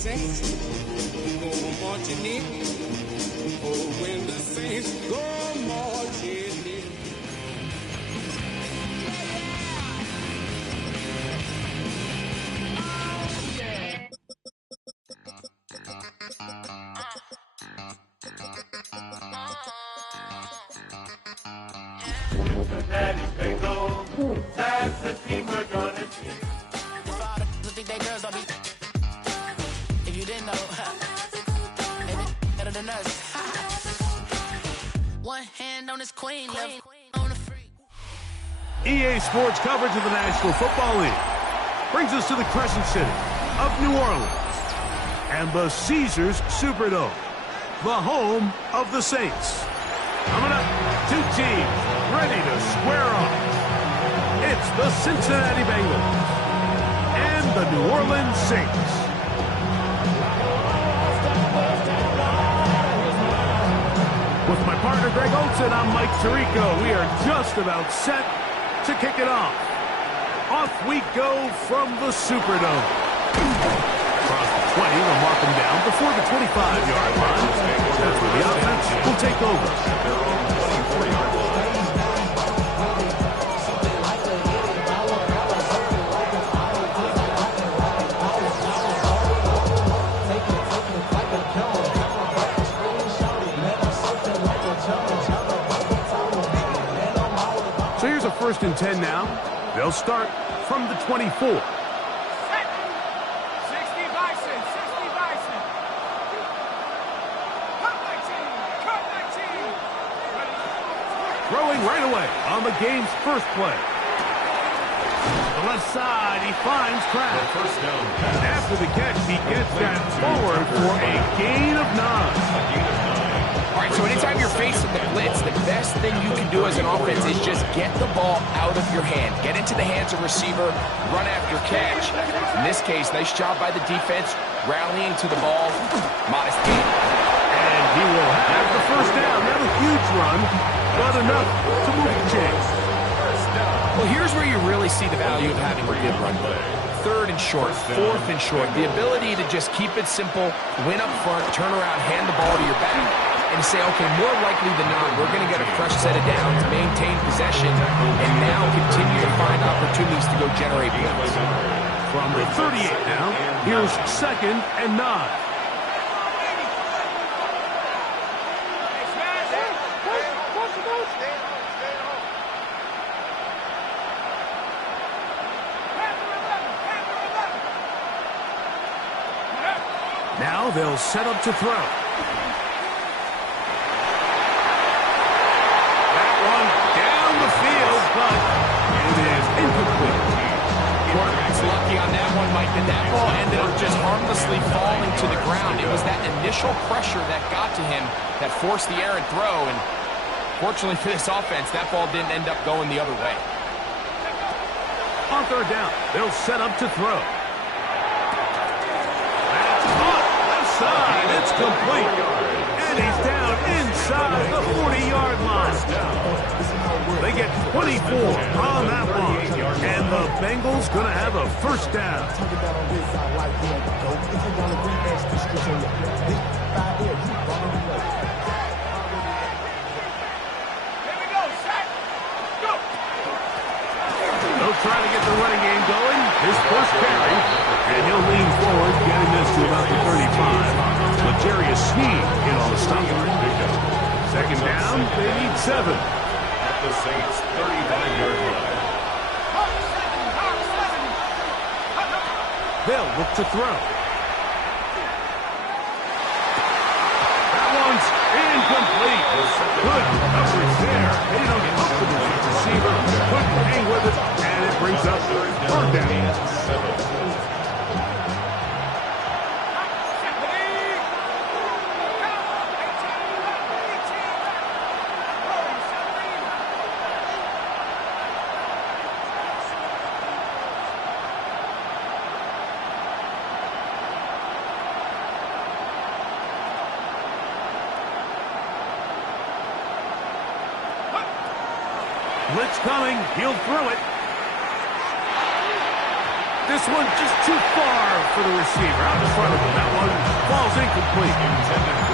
saints go marching in. Oh, when the saints go marching in. Daddy's Bengals, that's the team we're gonna see. Think they girls don't be. If you didn't know, they be better than us. One hand on his queen, left on the free. EA Sports coverage of the National Football League brings us to the Crescent City of New Orleans and the Caesars Superdome, the home of the Saints. Coming up, two teams ready to square off. It's the Cincinnati Bengals and the New Orleans Saints. With my partner Greg Olsen, I'm Mike Tirico. We are just about set to kick it off. Off we go from the Superdome. Across the 20, we'll mark them down before the 25-yard line. That's where the offense will take over. So here's a 1st and 10 now. They'll start from the 24. Throwing right away on the game's first play. The left side, he finds Kraft. First down. After the catch, he gets that forward for a gain of 9. All right, so anytime you're facing the blitz, the best thing you can do as an offense is just get the ball out of your hand. Get into the hands of receiver, run after catch. In this case, nice job by the defense, rallying to the ball. Modest gain. And he will have the first down. Not a huge run, but enough to move the chains. Well, here's where you really see the value of having a good run play. 3rd and short, 4th and short. The ability to just keep it simple, win up front, turn around, hand the ball to your back, and say, okay, more likely than not, we're going to get a fresh set of downs, maintain possession, and now continue to find opportunities to go generate points. From the 38 now, here's 2nd and 9. Now they'll set up to throw. That one down the field, but it is incomplete. Quarterback's lucky on that one, Mike, that that ball ended up just harmlessly falling to the ground. It was that initial pressure that got to him that forced the errant throw, and fortunately for this offense, that ball didn't end up going the other way. On 3rd down, they'll set up to throw. It's complete. And he's down inside the 40-yard line. They get 24 on that one. And the Bengals going to have a first down. They'll try to get the running game going. His first carry. And he'll lean forward, getting this to about the 35. Jarius Sneed in on the stop. 2nd down, they need 7. At the Saints' 35-yard line. They'll look to throw. That one's incomplete. Good coverage there. They don't get up to the receiver. Couldn't hang with it, and it brings up 3rd down. Blitz coming. He'll throw it. This one just too far for the receiver. Out in front of him. That one falls incomplete.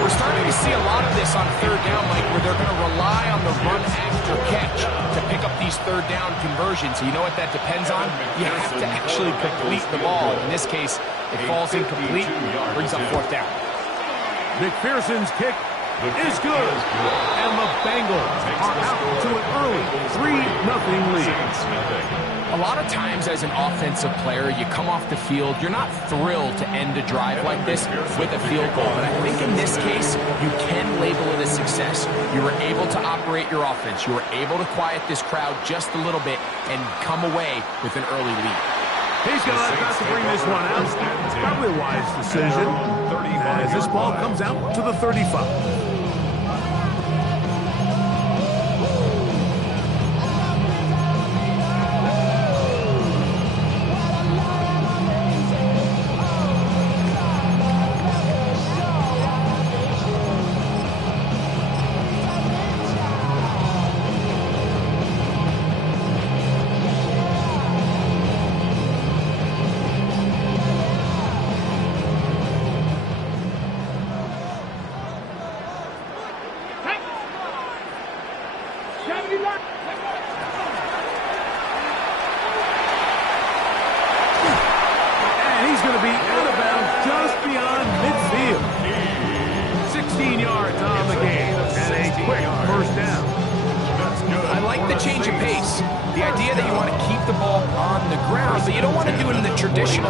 We're starting to see a lot of this on third down, Mike, where they're going to rely on the run after catch to pick up these third down conversions. So you know what that depends on? You have to actually complete the ball. In this case, it falls incomplete, brings up fourth down. McPherson's kick is good. And the Bengals are out to an early 3-0 lead. A lot of times as an offensive player, you come off the field, you're not thrilled to end a drive like this with a field goal. But I think in this case, you can label it a success. You were able to operate your offense. You were able to quiet this crowd just a little bit and come away with an early lead. He's going to let to bring this one out. Probably a wise decision as this ball comes out to the 35.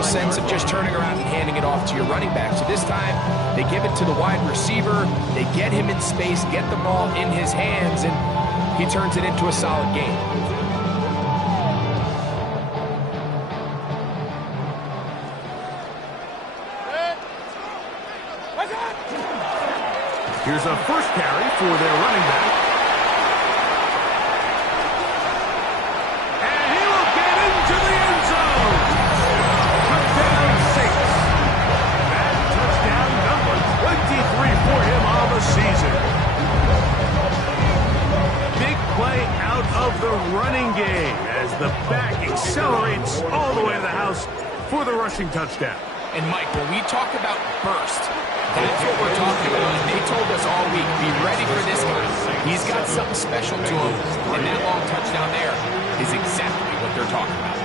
Sense of just turning around and handing it off to your running back. So this time, they give it to the wide receiver, they get him in space, get the ball in his hands, and he turns it into a solid game. Here's a first carry for their running back. Season. Big play out of the running game as the back accelerates all the way to the house for the rushing touchdown. And Mike, when we talk about burst, that's what we're talking about. And they told us all week, be ready for this guy. He's got something special to him, and that long touchdown there is exactly what they're talking about.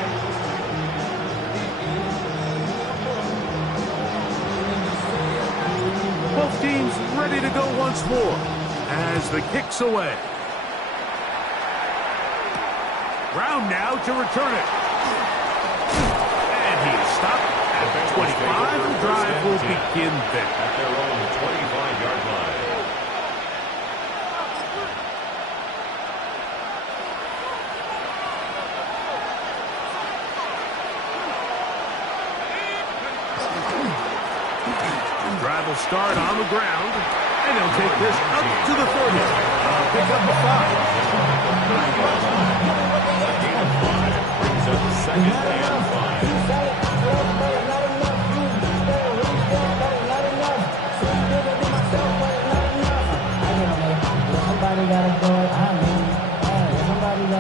Both teams ready to go once more as the kick's away. Brown now to return it. And he's stopped at 25. The drive will begin there. At their own 25-yard line. Drive will start on the ground, and he'll take this up to the 30. Pick up a 5. Brings up the second and 5.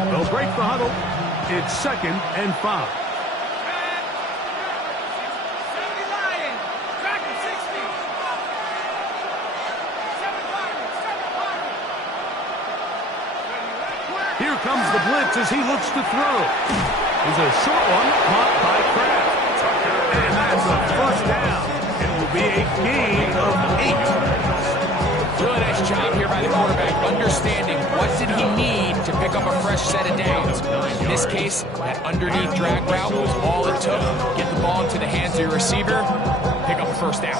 They'll break the huddle. It's second and 5. Here comes the blitz as he looks to throw. There's a short one caught by Kraft. And that's a first down. It will be a gain of 8. Really nice job here by the quarterback, understanding what did he need to pick up a fresh set of downs. In this case, that underneath drag route was all it took. Get the ball into the hands of your receiver, pick up a first down.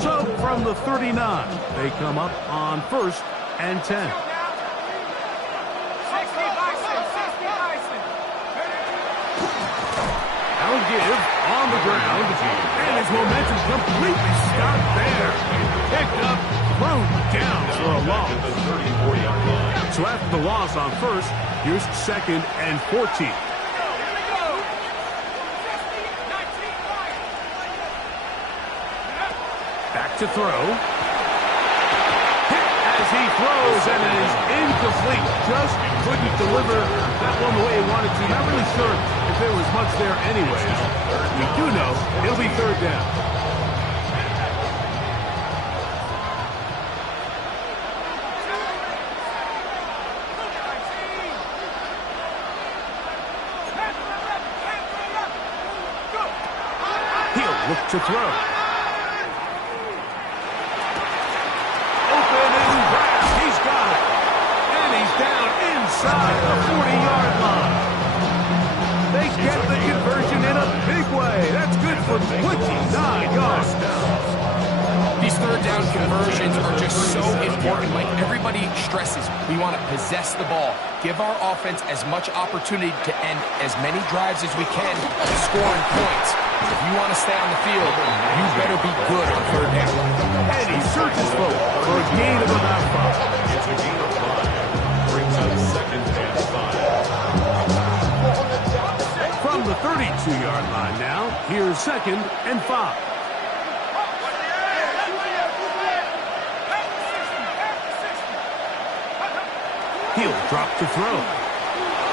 So from the 39, they come up on first and 10. That'll give on the ground, and his momentum completely stopped there. Picked up, thrown down for a loss. So after the loss on first, here's second and 14. Back to throw. Hit as he throws, and it is incomplete. Just couldn't deliver that one Not really sure if there was much there anyways. We do know it'll be third down. He'll look to throw. Open and grab. He's got it. And he's down inside the 40-yard line. They get the conversion in a big way. That's good for 29 yards. These third down conversions are just so important. Like everybody stresses, we want to possess the ball, give our offense as much opportunity to end as many drives as we can, scoring points. If you want to stay on the field, you better be good on third down. And he searches for a gain of about 5. It's a gain of 5. Brings up second and 5. From the 32-yard line now, here's second and 5. He'll drop to throw.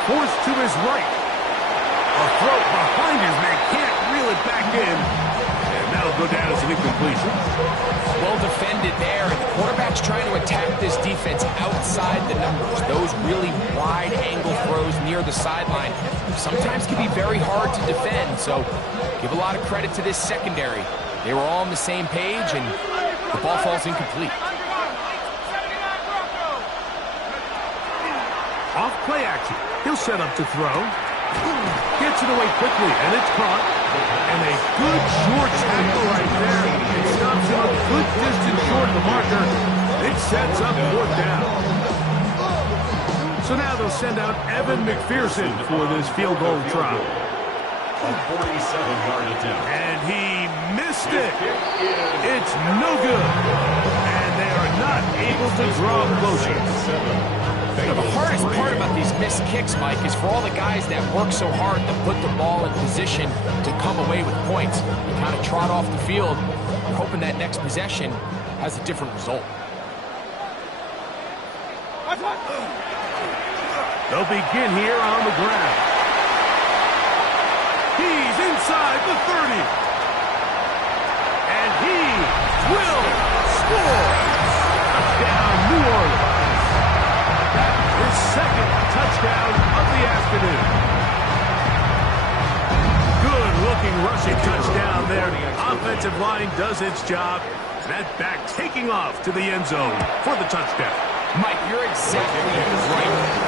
Forced to his right. A throw behind his man. Can't reel it back in. And that'll go down as an incompletion. Well defended there. And the quarterback's trying to attack this defense outside the numbers. Those really wide angle throws near the sideline sometimes can be very hard to defend. So give a lot of credit to this secondary. They were all on the same page, and the ball falls incomplete. Off play action. He'll set up to throw. Gets it away quickly, and it's caught. And a good short tackle right there. It stops him a good distance short of the marker. It sets up fourth down. So now they'll send out Evan McPherson for this field goal try. A 47-yard attempt. And he missed it. It's no good. And they are not able to draw closer. You know, the hardest part about these missed kicks, Mike, is for all the guys that work so hard to put the ball in position to come away with points. You kind of trot off the field, hoping that next possession has a different result. They'll begin here on the ground. He's inside the 30. And he will score. Touchdown, New Orleans. His second touchdown of the afternoon. Good-looking rushing touchdown there. Offensive line does its job. That back taking off to the end zone for the touchdown. Mike, you're exactly right.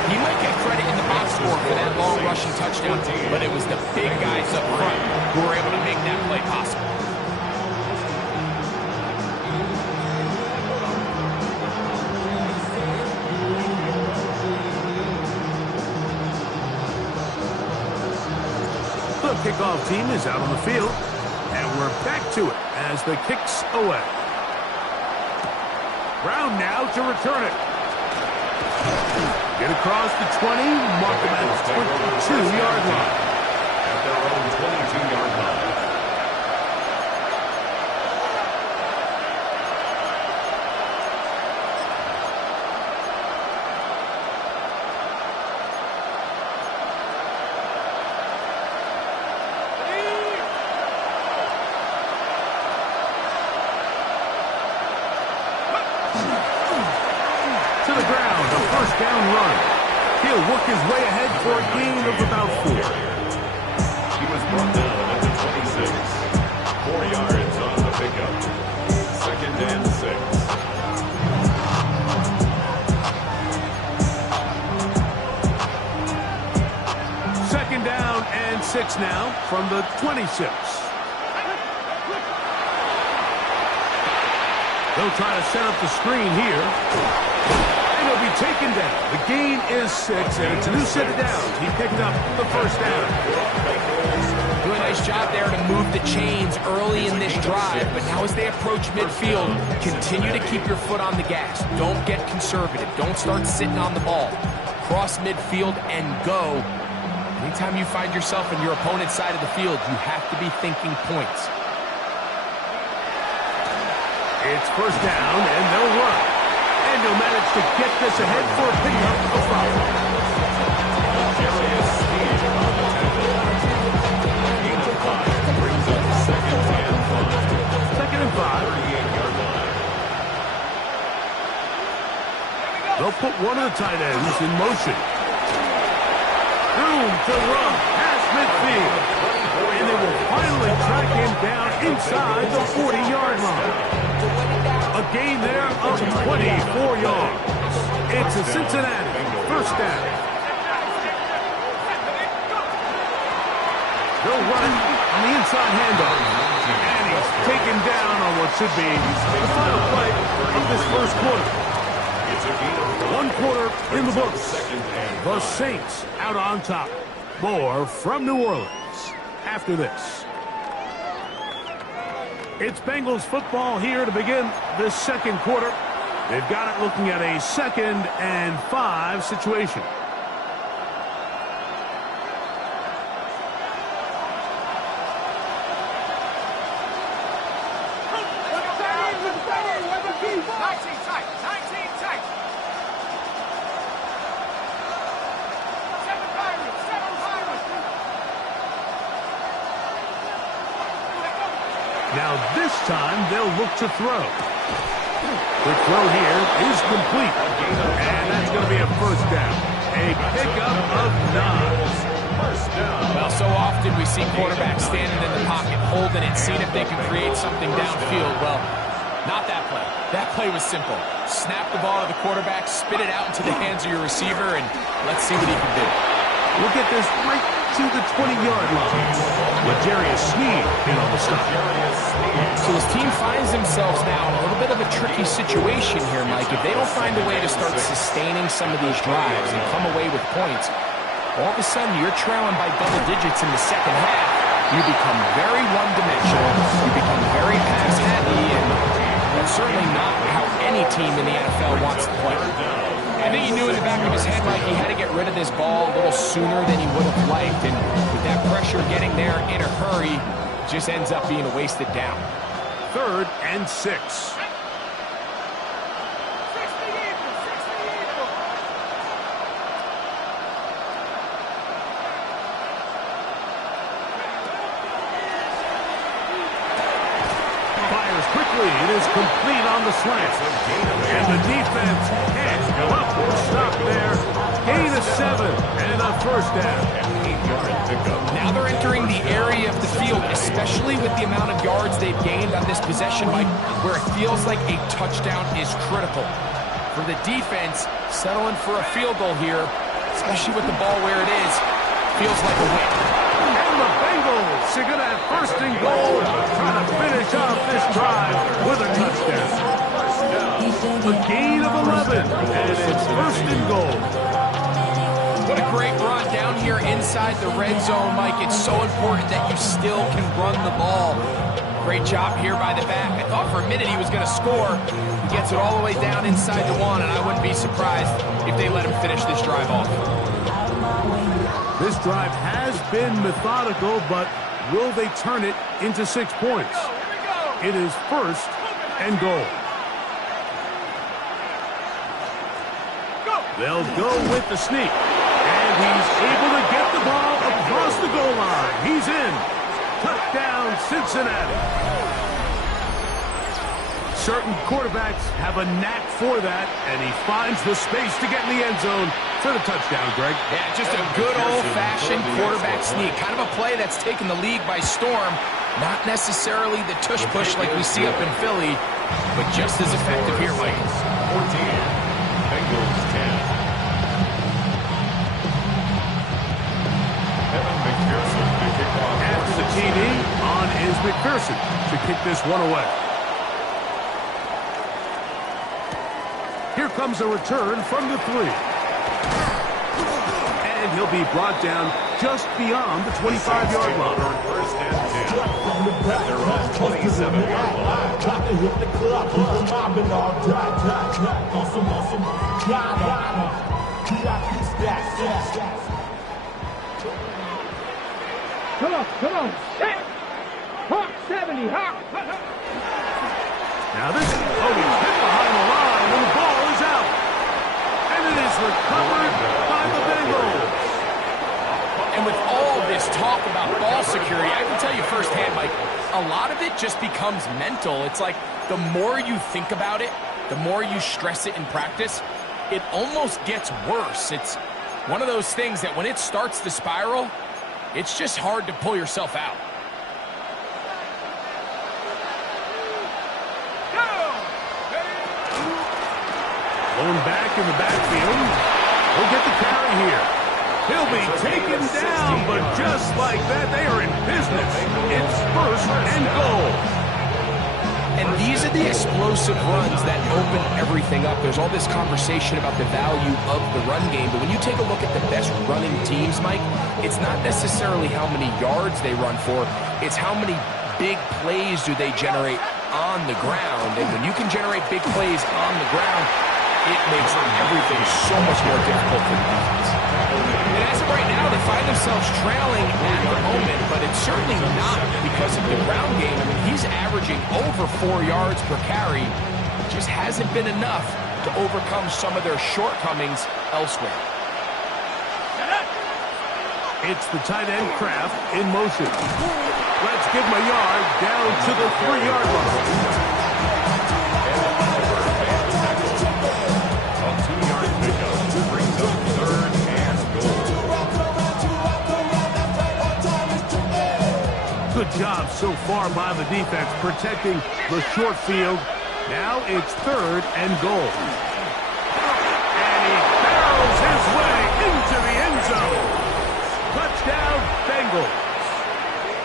He might get credit in the box score for that long rushing touchdown, but it was the big guys up front who were able to make that play possible. The kickoff team is out on the field, and we're back to it as the kick's away. Brown now to return it. Get across the 20, mark him at the 22-yard line. At their own 22-yard line. To the ground, a first down run. He'll work his way ahead for a gain of about 4. He was brought down at the 26. 4 yards on the pickup. Second and 6. Second down and 6 now from the 26. They'll try to set up the screen here. And he'll be taken down. The gain is 6, and it's a new set of downs. He picked up the first down. Doing a nice job there to move the chains early in this drive, but now as they approach midfield, continue to keep your foot on the gas. Don't get conservative. Don't start sitting on the ball. Cross midfield and go. Anytime you find yourself in your opponent's side of the field, you have to be thinking points. It's first down, and they'll run. And they'll manage to get this ahead for a pickup of 5. Serious speed one of the tight ends in motion. Room to run past midfield. And they will finally track him down inside the 40-yard line. A gain there of 24 yards. It's a Cincinnati first down. They'll run on the inside handoff. And he's taken down on what should be the final play of this first quarter. One quarter in the books. The Saints out on top. More from New Orleans after this. It's Bengals football here to begin the second quarter. They've got it looking at a 2nd and 5 situation. Now this time they'll look to throw. The throw here is complete. And that's going to be a first down. A pickup of 9. First down. Well, so often we see quarterbacks standing in the pocket, holding it, seeing if they can create something downfield. Well, not that play. That play was simple. Snap the ball to the quarterback, spit it out into the hands of your receiver, and let's see what he can do. We'll get this right to the 20-yard line. L'Jarius Sneed in on the stop. So his team finds themselves now in a little bit of a tricky situation here, Mike. If they don't find a way to start sustaining some of these drives and come away with points, all of a sudden you're trailing by double digits in the second half. You become very one-dimensional. You become very pass-heavy, and that's certainly not how any team in the NFL wants to play. I think he knew in the back of his head, like, he had to get rid of this ball a little sooner than he would have liked. And with that pressure getting there in a hurry, it just ends up being a wasted down. 3rd and 6. Fires quickly. It is complete on the slant. And the defense can't go up or stop there. Gain of 7 and a first down. Now they're entering the area of the field, especially with the amount of yards they've gained on this possession, Mike, where it feels like a touchdown is critical. For the defense, settling for a field goal here, especially with the ball where it is, feels like a win. And the Bengals are going to have first and goal, trying to finish off this drive with a touchdown. A gain of 11, and it's first and goal. What a great run down here inside the red zone, Mike. It's so important that you still can run the ball. Great job here by the back. I thought for a minute he was going to score. He gets it all the way down inside the 1, and I wouldn't be surprised if they let him finish this drive off. This drive has been methodical, but will they turn it into 6 points? It is first and goal. They'll go with the sneak. And he's able to get the ball across the goal line. He's in. Touchdown, Cincinnati. Certain quarterbacks have a knack for that, and he finds the space to get in the end zone for the touchdown, Greg. Yeah, just a good old-fashioned quarterback sneak. Kind of a play that's taken the league by storm. Not necessarily the tush-push like we see up in Philly, but just as effective here, Mike. 14. Bengals 10. After the TD, on is McPherson to kick this one away. Here comes a return from the 3. And he'll be brought down just beyond the 25-yard line. First and 10. At their own 27-yard line. Come on. Hawk 70, Hawk. Now this, he's hit behind the line, and the ball is out. And it is recovered by the Bengals. And with all this talk about ball security, I can tell you firsthand, Mike, a lot of it just becomes mental. It's like the more you think about it, the more you stress it in practice, it almost gets worse. It's one of those things that when it starts to spiral, it's just hard to pull yourself out. Going back in the backfield. He'll get the carry here. He'll be taken down, but just like that, they are in business. It's 1st and goal. And these are the explosive runs that open everything up. There's all this conversation about the value of the run game, but when you take a look at the best running teams, Mike, it's not necessarily how many yards they run for, it's how many big plays do they generate on the ground. And when you can generate big plays on the ground, it makes everything so much more difficult for the defense. And as of right now, they find themselves trailing at the moment, but it's certainly not because of the ground game. I mean, he's averaging over 4 yards per carry. It just hasn't been enough to overcome some of their shortcomings elsewhere. It's the tight end Kraft in motion. Let's give him a yard down to the 3-yard line. Good job so far by the defense protecting the short field. Now it's 3rd and goal. And he barrels his way into the end zone. Touchdown, Bengals.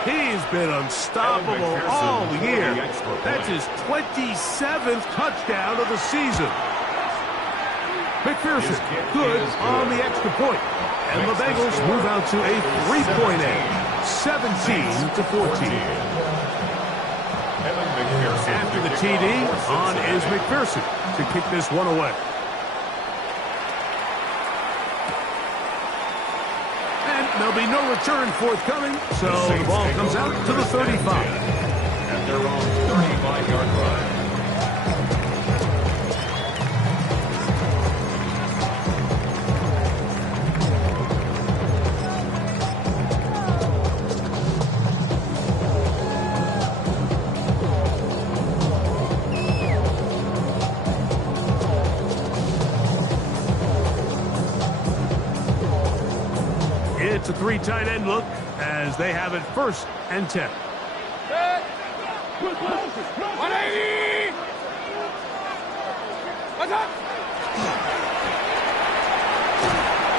He's been unstoppable all year. That's his 27th touchdown of the season. McPherson, good on the extra point. And the Bengals move out to a 3-point edge. 17-14. After the TD, on is McPherson to kick this one away. And there'll be no return forthcoming, so the ball comes out to the 35. At their own 35-yard line. It's a 3 tight end look as they have it 1st and 10. 180! What's up?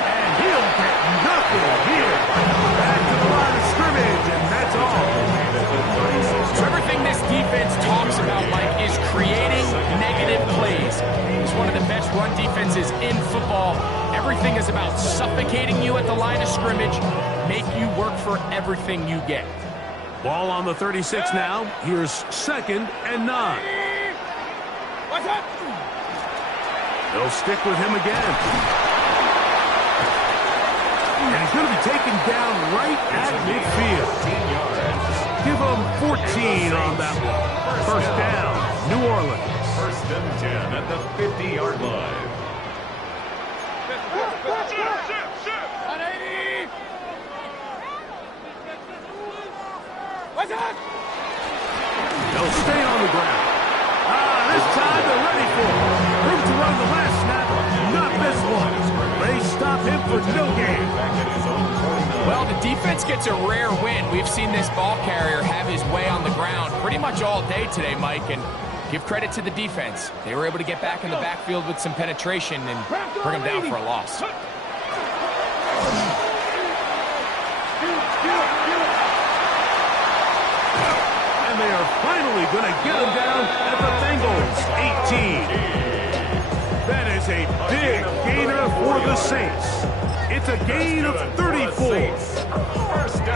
And he'll get nothing here. Back to the line of scrimmage, and that's all. So everything this defense talks about, Mike, is creating negative plays. It's one of the best run defenses in football. Everything is about suffocating you at the line of scrimmage, make you work for everything you get. Ball on the 36 now. Here's 2nd and 9. What's up? They'll stick with him again. And he's going to be taken down right at midfield. Give him 14 on that one. 1st down, New Orleans. 1st and 10 at the 50-yard line. 180! What's up? They'll stay on the ground. This time they're ready for it. Room to run the last snap, not this one. They stop him for no gain. Well, the defense gets a rare win. We've seen this ball carrier have his way on the ground pretty much all day today, Mike, and give credit to the defense. They were able to get back in the backfield with some penetration and bring them down for a loss. And they are finally going to get him down at the Bengals 18. That is a big gainer for the Saints. It's a gain of 34.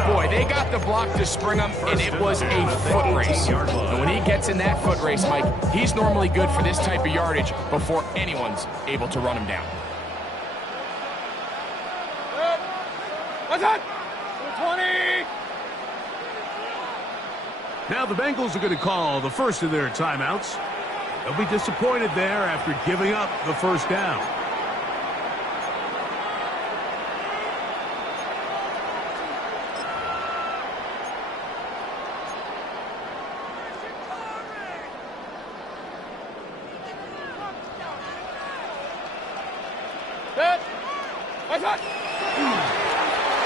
Boy, they got the block to spring him, and it was a foot race. And when he gets in that foot race, Mike, he's normally good for this type of yardage before anyone's able to run him down. What's up? 20! Now the Bengals are going to call the first of their timeouts. They'll be disappointed there after giving up the 1st down. Set. What's up?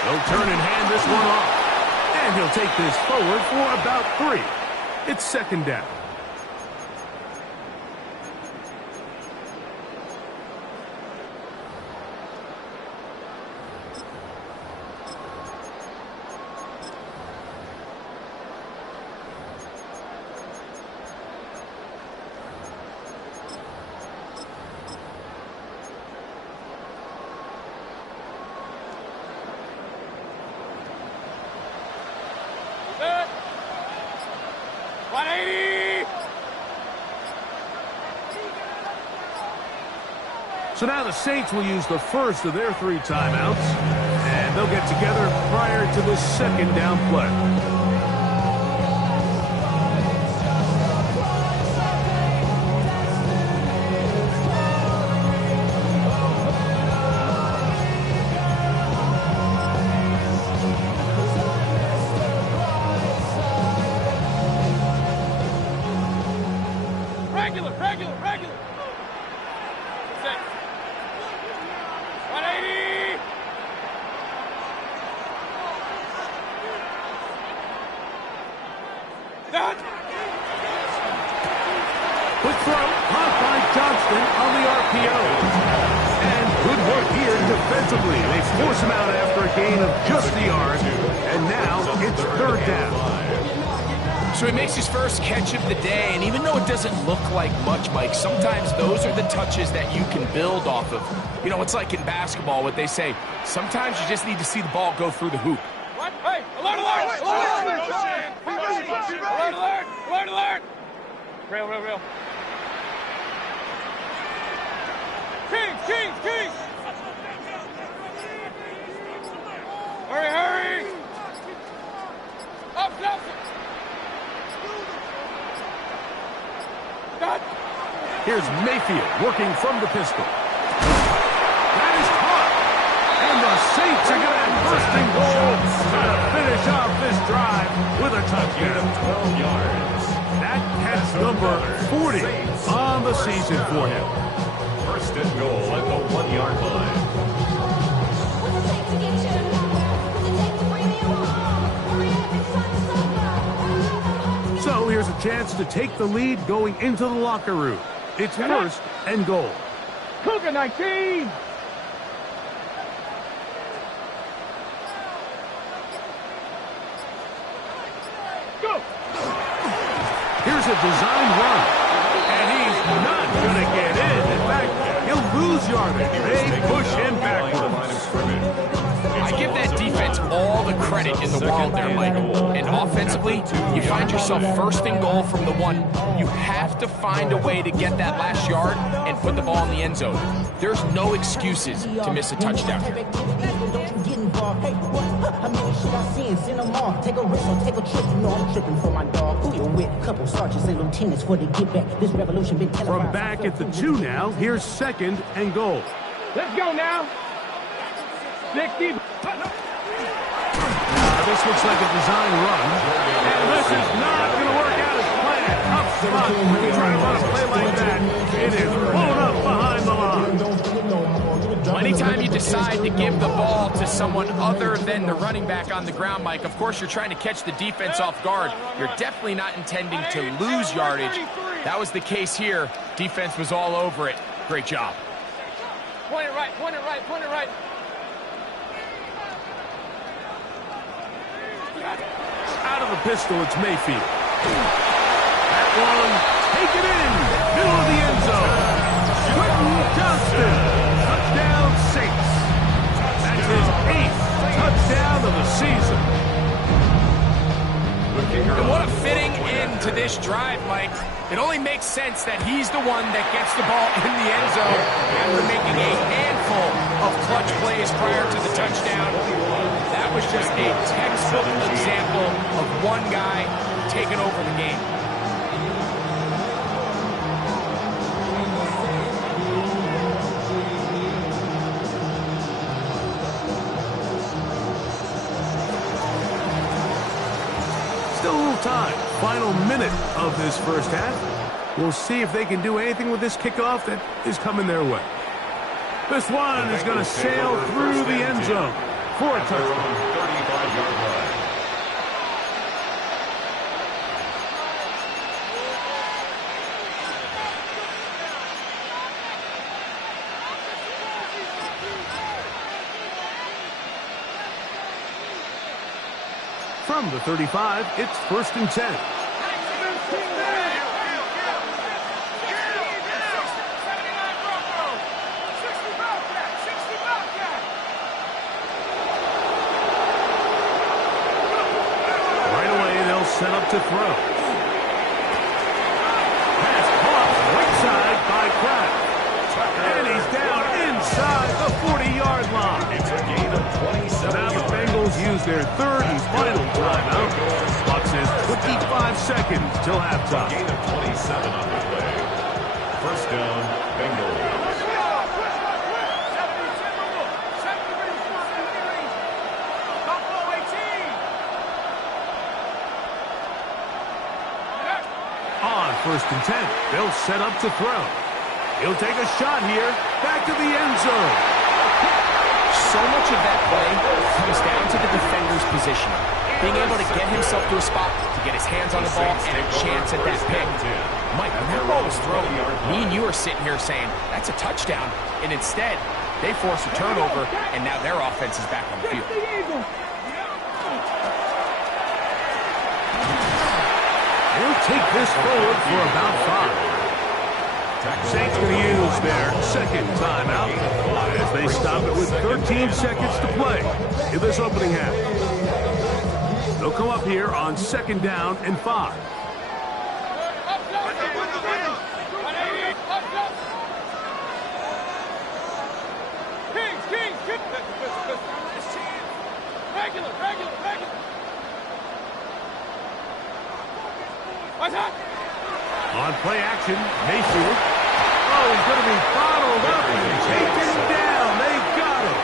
He'll turn and hand this one off. And he'll take this forward for about 3. It's second down. Set. 180. So now the Saints will use the first of their 3 timeouts, and they'll get together prior to this second down play. Regular. Set. 180. Set. Quick throw, caught by Johnston on the RPO. And good work here defensively. They force him out after a gain of just the yard. And now it's third down. So he makes his first catch of the day, and even though it doesn't look like much, Mike, sometimes those are the touches that you can build off of. You know, it's like in basketball, what they say, sometimes you just need to see the ball go through the hoop. What? Hey, alert! Alert! Real. Kings! Hurry! Up, Nelson! Done! Here's Mayfield working from the pistol. That is caught. And the Saints are going to have first and goal. Trying to finish off this drive with a touchdown. 12 yards. That catch number 40 on the season for him. First and goal at the 1-yard line. So here's a chance to take the lead going into the locker room. It's first and goal. Cougar 19! Go! Here's a design run. And he's not going to get in. In fact, he'll lose yardage. They push him backwards. I give that defense all the credit in the world there, Michael. And offensively, you find yourself first and goal from the 1. You have to find a way to get that last yard and put the ball in the end zone. There's no excuses to miss a touchdown. From back at the 2 now, here's second and goal. Let's go now! 60. This looks like a design run. And this is not going to work out as planned. Tough spot. When you try to run a play like that, it is blown up behind the line. Anytime you decide to give the ball to someone other than the running back on the ground, Mike, of course you're trying to catch the defense off guard. You're definitely not intending to lose yardage. That was the case here. Defense was all over it. Great job. Point it right. Out of the pistol, it's Mayfield. That one, take it in, middle of the end zone. Quentin Johnston, touchdown Saints. That's his 8th touchdown of the season. And what a fitting end to this drive, Mike. It only makes sense that he's the one that gets the ball in the end zone after making a handful of clutch plays prior to the touchdown. That was just a textbook example of one guy taking over the game. Still a little time. Final minute of this first half. We'll see if they can do anything with this kickoff that is coming their way. This one is going to sail through the end zone for a touchdown. 35-yard line. From the 35, it's 1st and 10. Right away, they'll set up to throw. Pass caught right side by Kraft. And he's down inside the 40-yard line. It's a gain of 27 Now the yards. Bengals use their third and final timeout. Clock says 25 seconds till halftime. Gain of 27 on the play. First down, Bengals. On 1st and 10, they'll set up to throw. He'll take a shot here, back to the end zone. So much of that play comes down to the defender's positioning. Being able to get himself to a spot, to get his hands on the ball, and a chance at that pick. Mike, when that ball was thrown, me and you are sitting here saying, that's a touchdown. And instead, they force a turnover, and now their offense is back on the field. He'll take this forward for about 5. Saints going to use their second timeout as they stop it with 13 seconds to play in this opening half. They'll come up here on 2nd down and 5. On play action, Mayfield. Oh, he's going to be bottled up and taken down. They got him.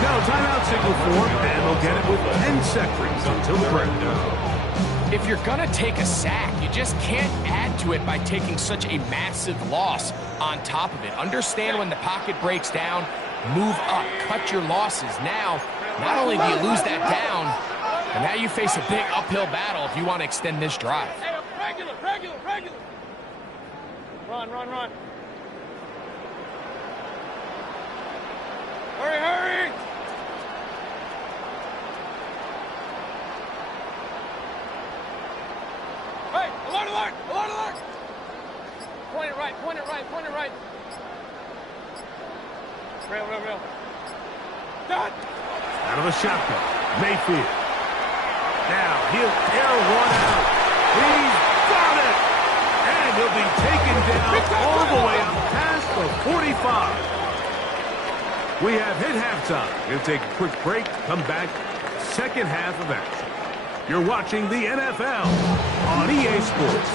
No timeout signal for him, and they'll get it with 10 seconds until the break. If you're going to take a sack, you just can't add to it by taking such a massive loss on top of it. Understand when the pocket breaks down, move up, cut your losses. Now, not only do you lose that down, but now you face a big uphill battle if you want to extend this drive. Regular. Run. Hurry. Hey, alert. Point it right. Real. Done. Out of the shotgun, Mayfield. Now he'll air one out. He's got it! And he'll be taken down all the way up past the 45. We have hit halftime. We'll take a quick break, come back, second half of action. You're watching the NFL on EA Sports.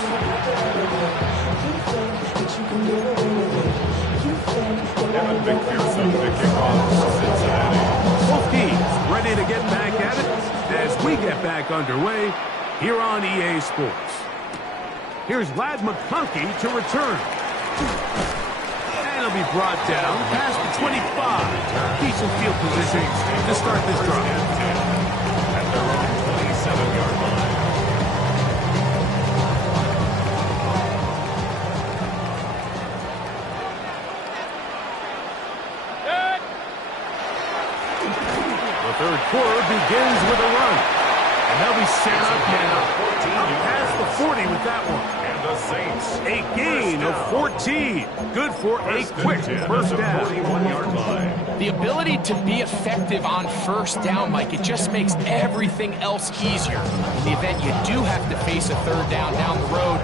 Evan McPherson to kick off Cincinnati. Both teams ready to get back at it as we get back underway here on EA Sports. Here's Ladd McConkey to return. And he'll be brought down past the 25. Decent field position to start this drive. At their own 27-yard line. The third quarter begins with a run. And they'll be set up now. Up past the 40 with that one. And the Saints. A gain of 14. Good for a quick first down. 41-yard line. The ability to be effective on first down, Mike, it just makes everything else easier. In the event you do have to face a third down the road,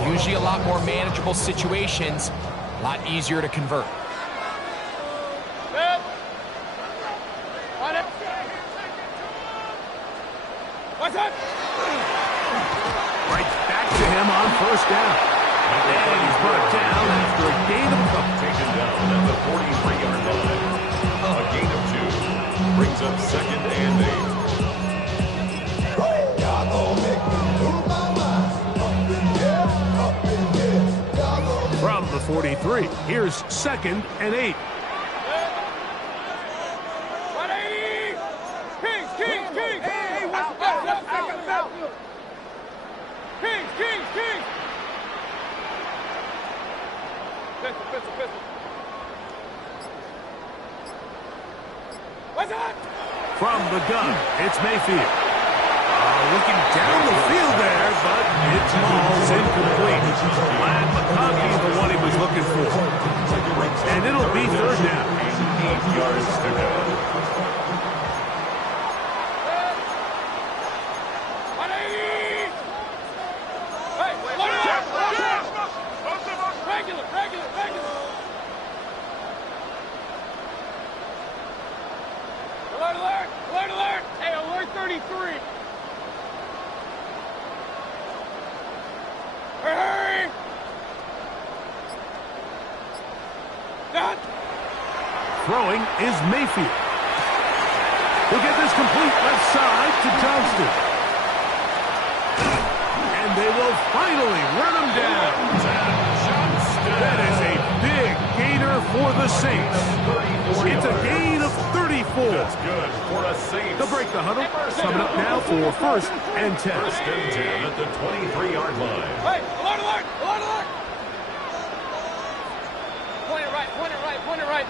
they're usually a lot more manageable situations, a lot easier to convert. Right back to him on first down. And he's brought down after a gain of a couple. Taken down at the 43-yard line. A gain of 2. Brings up 2nd and 8. From the 43, here's 2nd and 8. From the gun, it's Mayfield. Looking down the field there, but it's ball's incomplete. Glad McConkey, the one he was looking for. And it'll be third down. 8 yards to go. Alert! Hey, alert 33! Hurry! Done! Throwing is Mayfield. He'll get this complete left side to Johnston. And they will finally run him down. That is a big gainer for the Saints. It's a gain of 34. That's good for a Saints. They'll break the huddle. Coming up now for first and 10. First and 10 at the 23-yard line. Hey, alert! Point it right.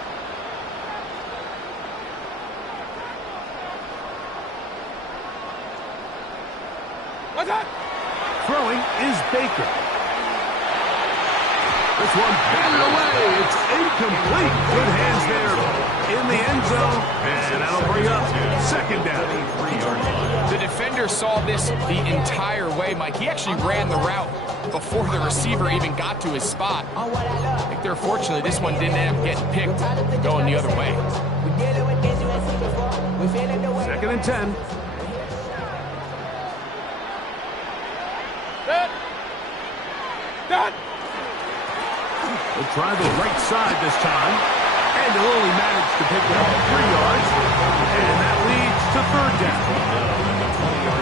What's up? Throwing is Baker. This one batted away. It's incomplete. Good hands there in the end zone. And that'll bring up second down. 3-yard line. The defender saw this the entire way, Mike. He actually ran the route before the receiver even got to his spot. I think they're fortunate this one didn't end up getting picked going the other way. Second and 10. Done! We'll try the right side this time. And they'll only manage to pick it up 3 yards. And that leads to third down.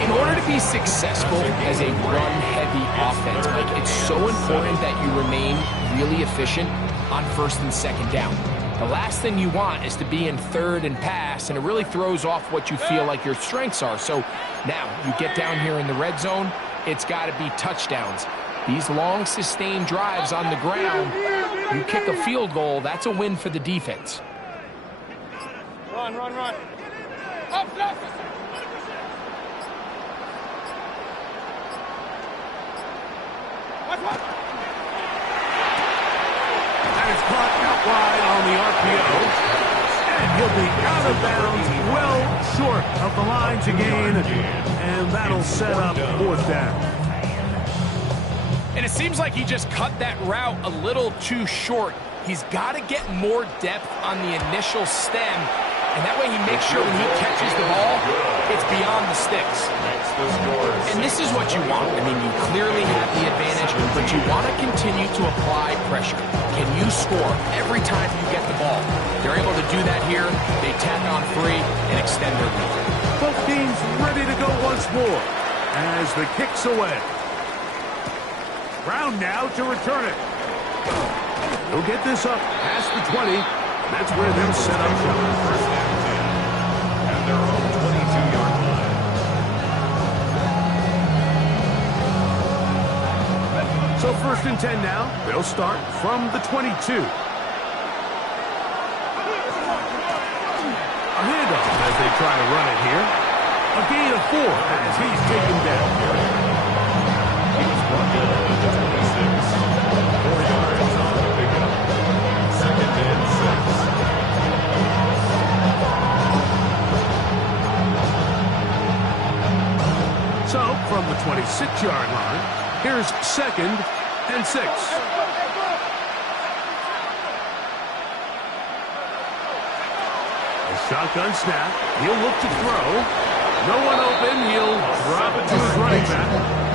In order to be successful as a run-heavy offense, Mike, it's so important that you remain really efficient on first and second down. The last thing you want is to be in third and pass, and it really throws off what you feel like your strengths are. So now you get down here in the red zone, it's got to be touchdowns. These long, sustained drives on the ground, you kick a field goal, that's a win for the defense. Run. Up. What? And it's caught out wide on the RPO. And he'll be out of bounds, well short of the line to gain. And that'll set up fourth down. And it seems like he just cut that route a little too short. He's got to get more depth on the initial stem, and that way he makes sure when he catches the ball, it's beyond the sticks. And this is what you want. I mean, you clearly have the advantage, but you want to continue to apply pressure. Can you score every time you get the ball? They're able to do that here. They tack on 3 and extend their lead. Both teams ready to go once more as the kick's away. Brown now to return it. He'll get this up past the 20. That's where they'll set up shop. First and 10 at their own 22-yard line. So first and 10 now. They'll start from the 22. A handoff as they try to run it here. A gain of 4 as he's taken down. Brought down at the 26. 4 yards on the pickup. Second and 6. So from the 26-yard line, here's second and 6. A shotgun snap. He'll look to throw. No one open. He'll drop it to his running back.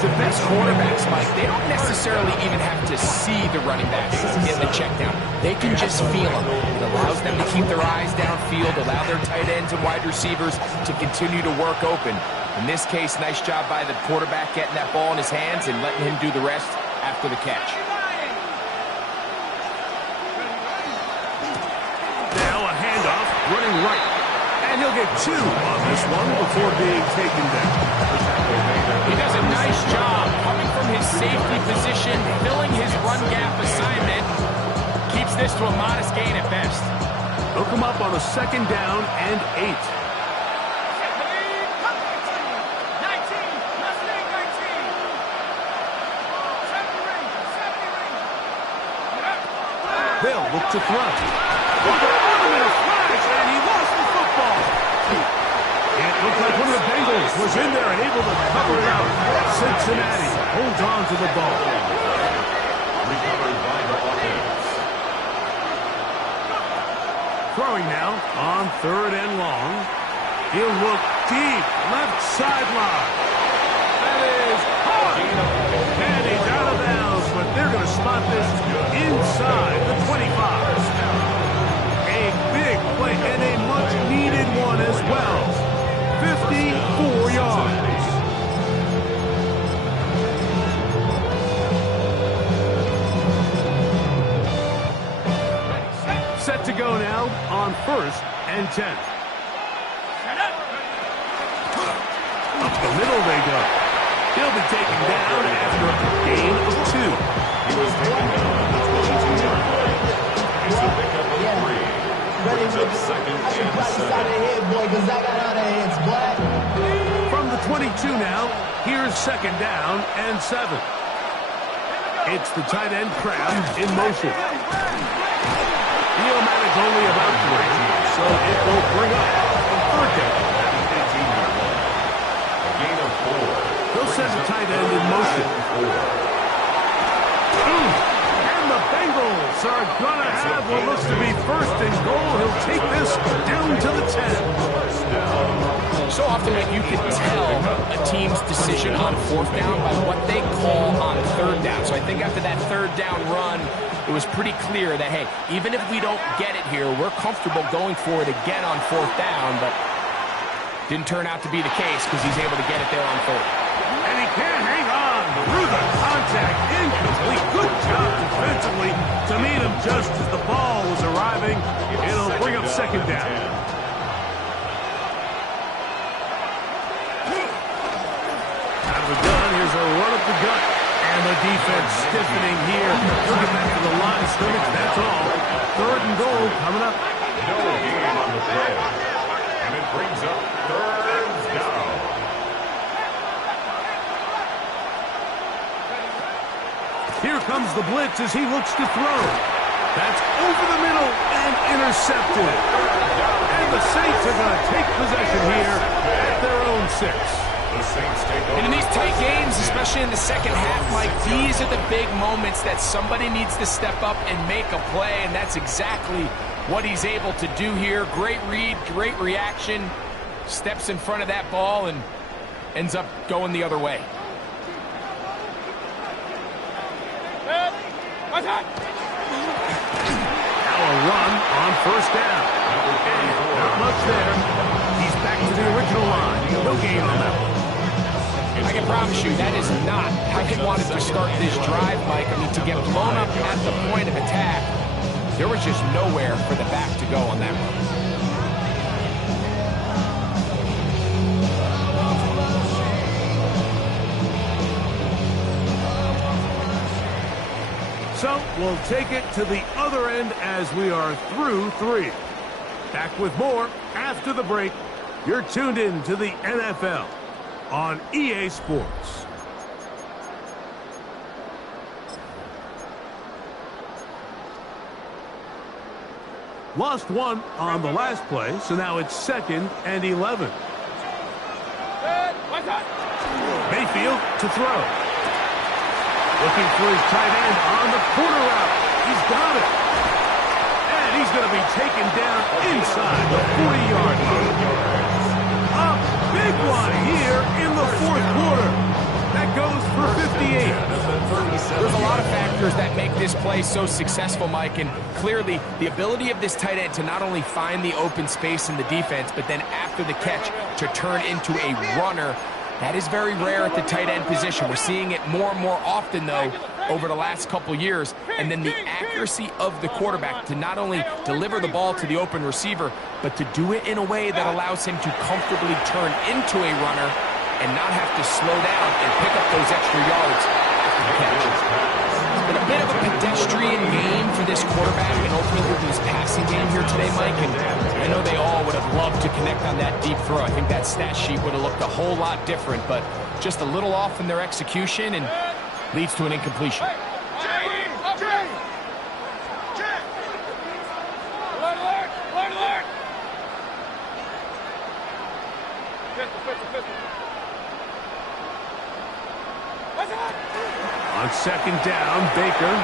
The best quarterbacks, Mike, they don't necessarily even have to see the running backs in the check down. They can just feel them. It allows them to keep their eyes downfield, allow their tight ends and wide receivers to continue to work open. In this case, nice job by the quarterback getting that ball in his hands and letting him do the rest after the catch. Now a handoff, running right. And he'll get 2 on this one before being taken down. He does a nice job coming from his safety position, filling his run gap assignment. Keeps this to a modest gain at best. Hook him up on a 2nd down and 8. They'll look to throw. And he lost the football. It looked like one of the Bengals was in there and able to cover it up. Cincinnati holds on to the ball. Recovered by the offense. Throwing now on 3rd and long. He'll look deep, left sideline. That is hard. And he's out of bounds, but they're going to spot this inside the 25. A big play and a much-needed one as well. 54 yards. Set to go now on 1st and 10. Up the middle they go. He'll be taken down after a gain of 2. He was taken down at the 22-yard line. It's a pickup of 3. Brings up 2nd and 7. From the 22 now, here's 2nd down and 7. It's the tight end Kraft in motion. He'll manage only about 3, so it will bring up 3rd down. 18-yard line. A gain of 4. He'll send the tight end in motion. And the Bengals are going to have what looks to be 1st and goal. He'll take this down to the 10. So often, like, you can tell a team's decision on 4th down by what they call on 3rd down. So I think after that 3rd down run, it was pretty clear that, hey, even if we don't get it here, we're comfortable going for it again on 4th down, but didn't turn out to be the case because he's able to get it there on 3rd. And he can't hang on through the contact. Incomplete. Good job defensively to meet him just as the ball was arriving. It'll bring up 2nd down. Out of the gun, here's a run up the gut. And the defense stiffening here. Looking back to the line of scrimmage, that's all. 3rd and goal coming up. No gain on the play. And it brings up 3rd down. Here comes the blitz as he looks to throw. That's over the middle and intercepted. And the Saints are going to take possession here at their own 6. The Saints take over. And in these tight games, especially in the 2nd half, Mike, these are the big moments that somebody needs to step up and make a play, and that's exactly what he's able to do here. Great read, great reaction, steps in front of that ball and ends up going the other way. Now a run on 1st down. Not much there. He's back to the original line. No gain on that one. I can promise you that is not how he wanted to start this drive, Mike. I mean, to get blown up at the point of attack, there was just nowhere for the back to go on that one. So we'll take it to the other end as we are through 3. Back with more after the break. You're tuned in to the NFL on EA Sports. Lost 1 on the last play, so now it's 2nd and 11. Mayfield to throw. Looking for his tight end on the corner route. He's got it. And he's going to be taken down inside the 40-yard line. A big one here in the 4th quarter. That goes for 58. There's a lot of factors that make this play so successful, Mike, and clearly the ability of this tight end to not only find the open space in the defense, but then after the catch to turn into a runner. That is very rare at the tight end position. We're seeing it more and more often, though, over the last couple years. And then the accuracy of the quarterback to not only deliver the ball to the open receiver, but to do it in a way that allows him to comfortably turn into a runner and not have to slow down and pick up those extra yards after the catch. It's been a bit of a pedestrian game for this quarterback and ultimately his passing game here today, Mike. And I know they all would have loved to connect on that deep throw. I think that stat sheet would have looked a whole lot different, but just a little off in their execution and leads to an incompletion. On second down, Baker.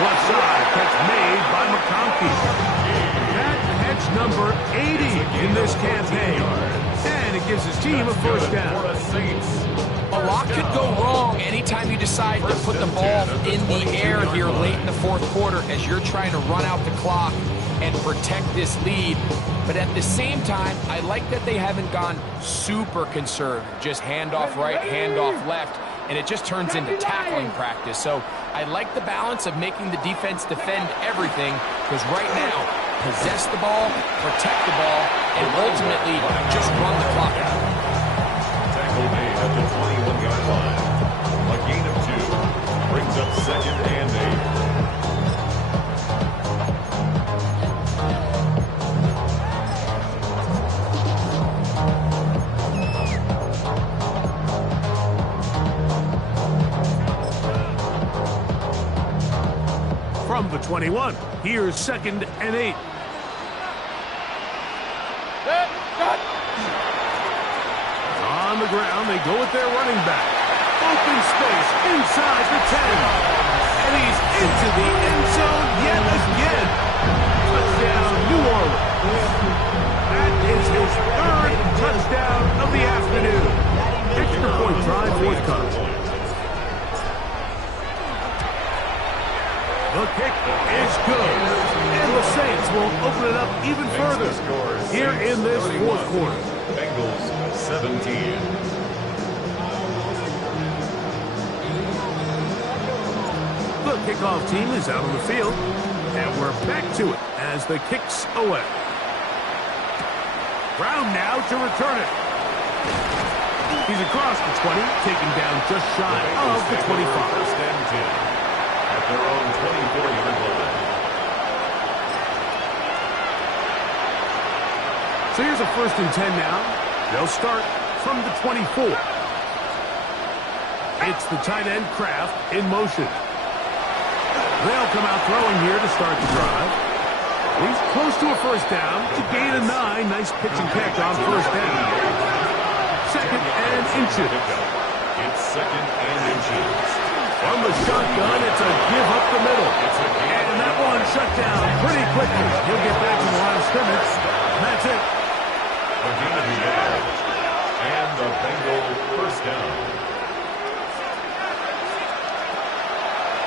Left side, catch made by McConkey. That catch number 80 in this campaign. And it gives his team a first down. A lot could go wrong anytime you decide to put the ball in the air here late in the fourth quarter as you're trying to run out the clock and protect this lead. But at the same time, I like that they haven't gone super conservative. Just handoff right, handoff left, and it just turns into tackling practice. So I like the balance of making the defense defend everything, because right now, possess the ball, protect the ball, and ultimately just run the clock out. Tackle made at the 21-yard line. A gain of 2 brings up second and 8. From the 21, here's second and 8. On the ground, they go with their running back. Open space inside the 10. And he's into the end zone yet again. Touchdown, New Orleans. That is his third touchdown of the afternoon. Extra point try, fourth cut. The kick is good, and the Saints will open it up even further here in this fourth quarter. Bengals 17. The kickoff team is out on the field, and we're back to it as the kick's away. Brown now to return it. He's across the 20, taken down just shy of the 25. First and 10. At their own 24-yard line. So here's a first and 10 now. They'll start from the 24. It's the tight end Kraft in motion. They'll come out throwing here to start the drive. He's close to a first down to gain a 9. Nice pitch and catch on first down. Second and inches. It's second and inches. From the shotgun, it's a give up the middle. And that one shut down pretty quickly. He'll get back to the line of scrimmage. That's it. A gain of 8. And the Bengal first down.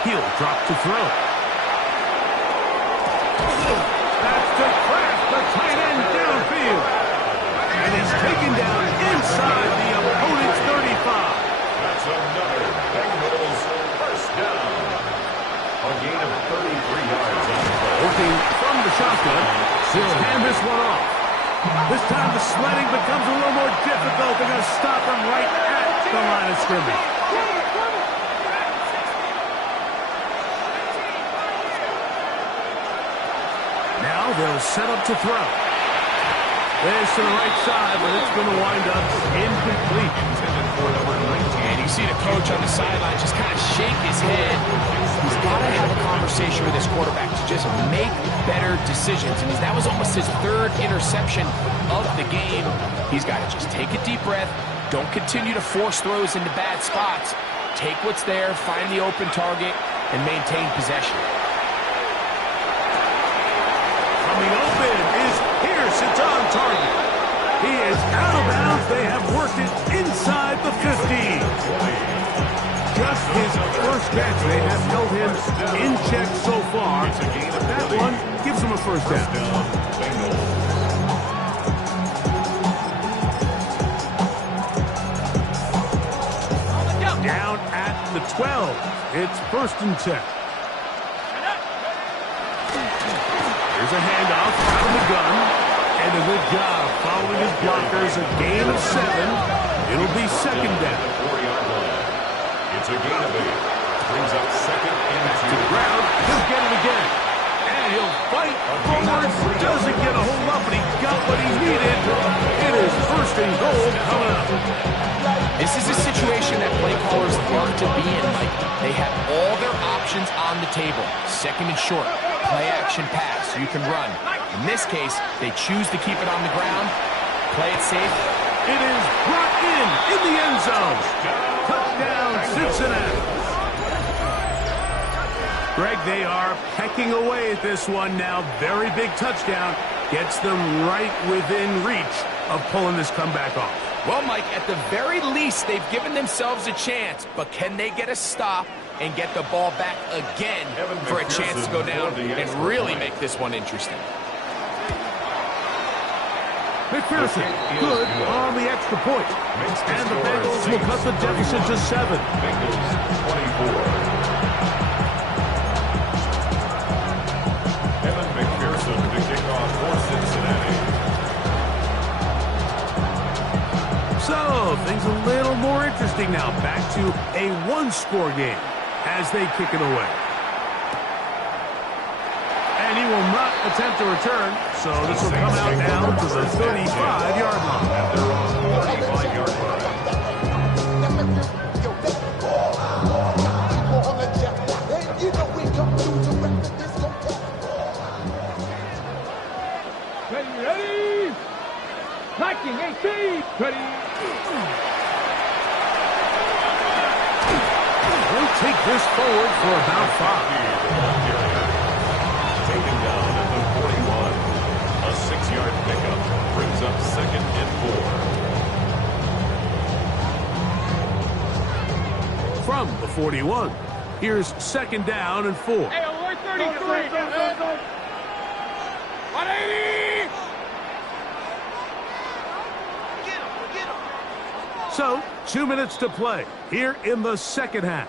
He'll drop to throw. That's to Kraft, the tight end downfield. And he's taken down inside the opponent's 35. That's another Bengals first down. A gain of 33 yards on the play. Working from the shotgun, he'll hand this one off. This time the sledding becomes a little more difficult. They're going to stop him right at the line of scrimmage. Now they'll set up to throw. This to the right side, but it's going to wind up incomplete. Intended for number 19. And you see the coach on the sideline just kind of shake his head. He's got to have a conversation with his quarterback to just make better decisions. And that was almost his third interception of the game. He's got to just take a deep breath. Don't continue to force throws into bad spots. Take what's there, find the open target, and maintain possession. Coming open is Pierce. It's on target. He is out of bounds. They have worked it inside the 15. Just his first catch. They have held him in check so far. That one gives him a first down. Down at the 12. It's first and 10. Here's a handoff out of the gun. And a good job following his blockers. A gain of 7. It'll be second down. It's a gain of 8. Brings up second and To the 2. ground. He'll get it again. And he'll fight forward. Doesn't get a whole lot, but he got what he needed. It is first and goal coming up. This is a situation that play callers love to be in, Mike. They have all their options on the table. Second and short, play action pass, you can run. In this case, they choose to keep it on the ground, play it safe. It is brought in the end zone. Touchdown, Cincinnati. Greg, they are pecking away at this one now. Very big touchdown. Gets them right within reach of pulling this comeback off. Well, Mike, at the very least, they've given themselves a chance, but can they get a stop and get the ball back again for a chance to go down and really make this one interesting? McPherson, good on the extra point. And the Bengals will cut the deficit to 7. Bengals 24. McPherson to kick off for Cincinnati. So, things a little more interesting now. Back to a one-score game as they kick it away. And he will not attempt to return, so this will come out now to the 35-yard line. At their own 35-yard line. Ready? Liking 18. Ready? We'll take this forward for about 5. Taken down at the 41. A 6-yard pickup brings up second and 4. From the 41, here's second down and 4. Hey, alert 33. 180. So, 2 minutes to play here in the second half.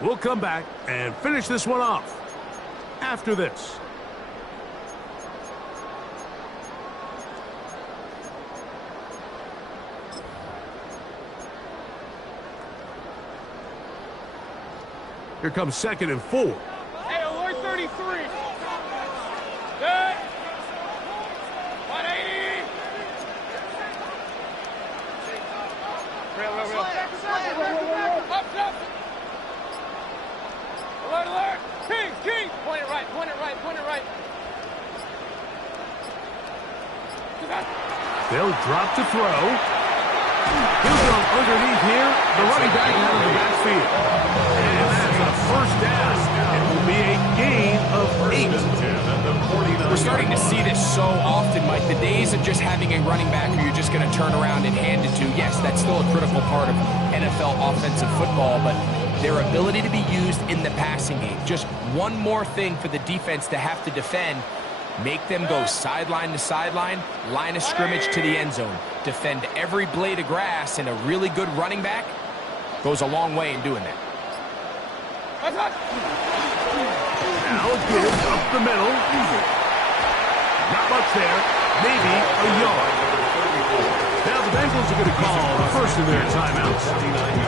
We'll come back and finish this one off after this. Here comes second and 4. Hey, alert 33. Good. 180. Real. Up. Alert. King. Point it right. They'll drop to throw. He'll go underneath here. The running back out of the backfield. And that's a first down. It will be a gain of 8. We're starting to see this so often, Mike. The days of just having a running back who you're just going to turn around and hand it to, yes, that's still a critical part of NFL offensive football, but their ability to be used in the passing game. Just one more thing for the defense to have to defend. Make them go sideline to sideline, line of scrimmage to the end zone. Defend every blade of grass, and a really good running back goes a long way in doing that. Now a give up the middle. Not much there. Maybe a yard. Now the Bengals are going to call the first of their timeouts.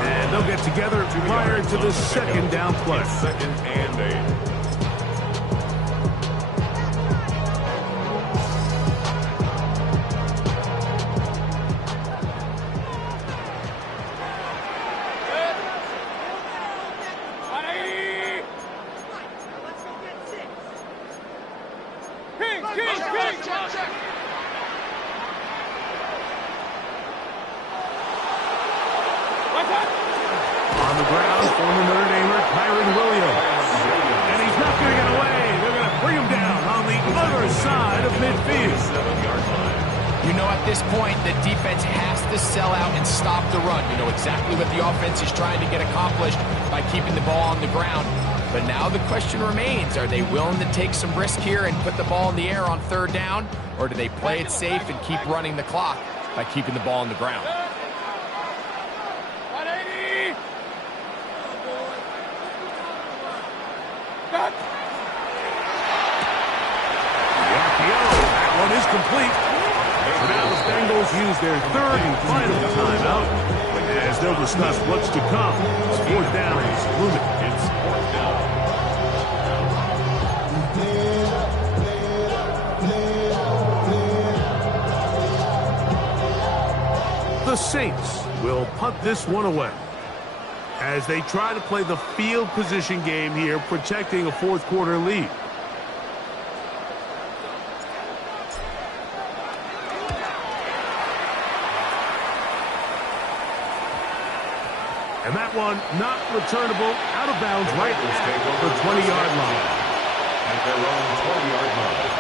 And they'll get together prior to the second down play. Second and 8. On the ground, former Notre Damer, Kyron Williams. And he's not going to get away. They're going to bring him down on the other side of midfield. 7-yard line. You know, at this point, the defense has to sell out and stop the run. You know exactly what the offense is trying to get accomplished by keeping the ball on the ground. But now the question remains, are they willing to take some risk here and put the ball in the air on third down? Or do they play it safe and keep running the clock by keeping the ball on the ground? 180. The RPO, that one is complete. So now the Bengals use their third and final timeout as they'll discuss what's to come. Fourth down is looming. It's fourth down. The Saints will punt this one away as they try to play the field position game here, protecting a fourth quarter lead. And that one not returnable, out of bounds right at the 20-yard line. At their own 20-yard line.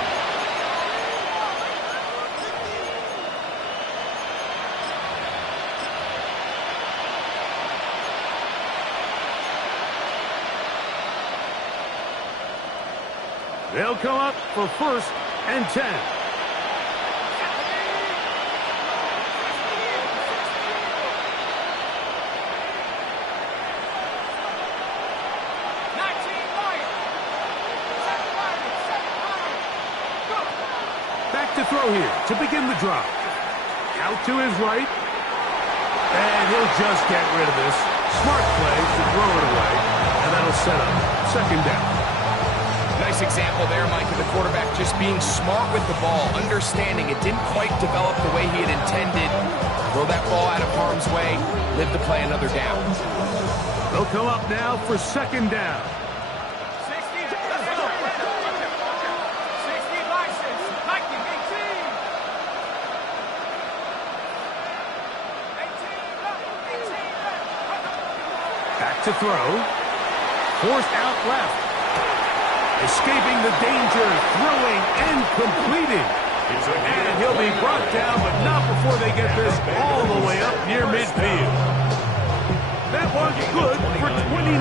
They'll come up for first and 10. Back to throw here to begin the drive. Out to his right. And he'll just get rid of this. Smart play to throw it away. And that'll set up second down. Nice example there, Mike, of the quarterback just being smart with the ball, understanding it didn't quite develop the way he had intended. Throw that ball out of harm's way, live to play another down. They'll come up now for second down. 60 license, 18. Back to throw. Forced out left. Escaping the danger, throwing and completing. And he'll be brought down, but not before they get this all the way up near midfield. That one's good for 29.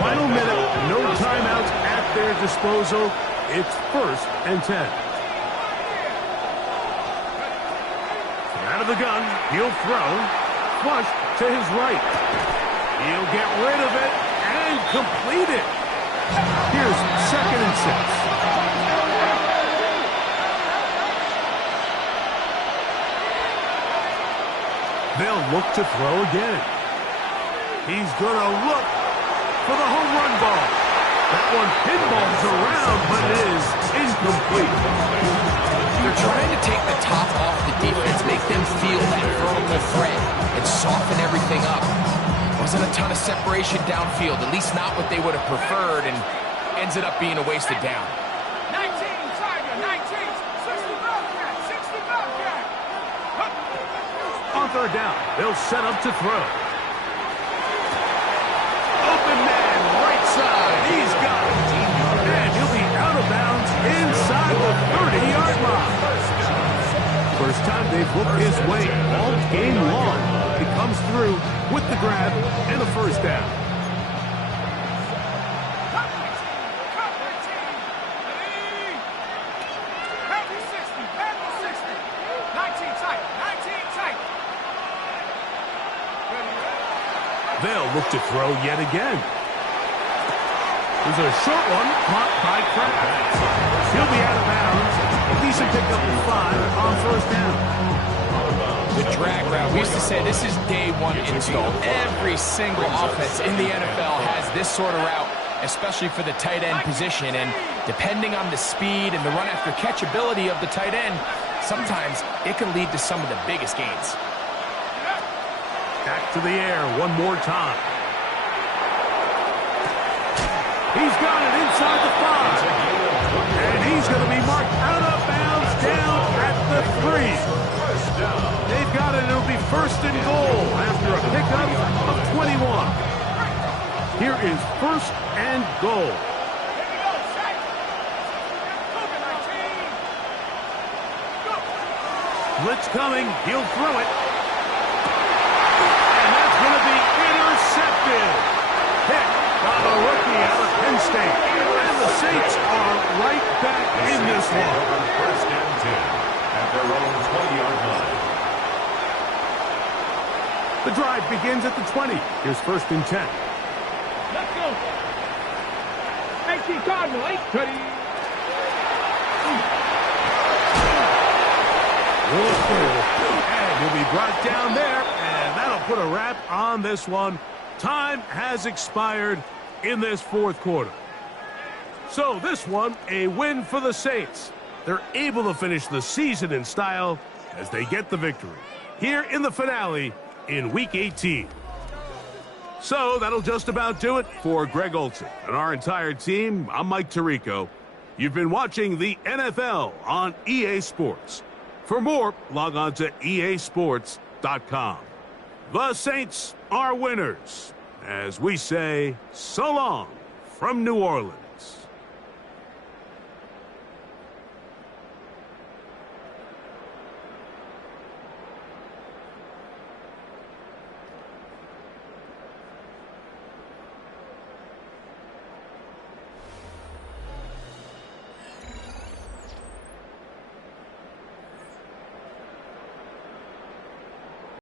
Final minute, no timeouts at their disposal. It's first and 10. Out of the gun, he'll throw. Flush to his right. He'll get rid of it and complete it. Here's second and 6. They'll look to throw again. He's going to look for the home run ball. That one pinballs around, but it is incomplete. They're trying to take the top off the defense, make them feel that vertical threat, and soften everything up. Wasn't a ton of separation downfield, at least not what they would have preferred, and ended up being a wasted down. 19, Tiger, 19, 60 Bobcat, 60 Bobcat. On third down, they'll set up to throw. Open man, right side, he's got it. And he'll be out of bounds inside the 30-yard line. First time they've looked his way all game long. He comes through with the grab and a first down. They'll look to throw yet again. There's a short one caught by Kraft. He'll be out of bounds. A decent pickup of 5 on first down. The drag route. We used to say this is day one install. Every single offense in the NFL has this sort of route, especially for the tight end position. And depending on the speed and the run after catch ability of the tight end, sometimes it can lead to some of the biggest gains. Back to the air one more time. He's got it inside the 5. And he's going to be marked out of bounds down at the 3. They've got it. It'll be first and goal after a pickup of 21. Here is first and goal. Blitz coming. He'll throw it. And that's going to be intercepted. Hit by the rookie out of Penn State. And the Saints are right back in this one. First and 10 at their own 20-yard line. The drive begins at the 20. Here's first and 10. Let's go. 18 Cardinal, 8 Cuddy. And he'll be brought down there, and that'll put a wrap on this one. Time has expired in this fourth quarter. So this one, a win for the Saints. They're able to finish the season in style as they get the victory here in the finale in Week 18. So that'll just about do it for Greg Olsen and our entire team. I'm Mike Tirico. You've been watching the NFL on EA Sports. For more, log on to easports.com. The Saints are winners, as we say so long from New Orleans.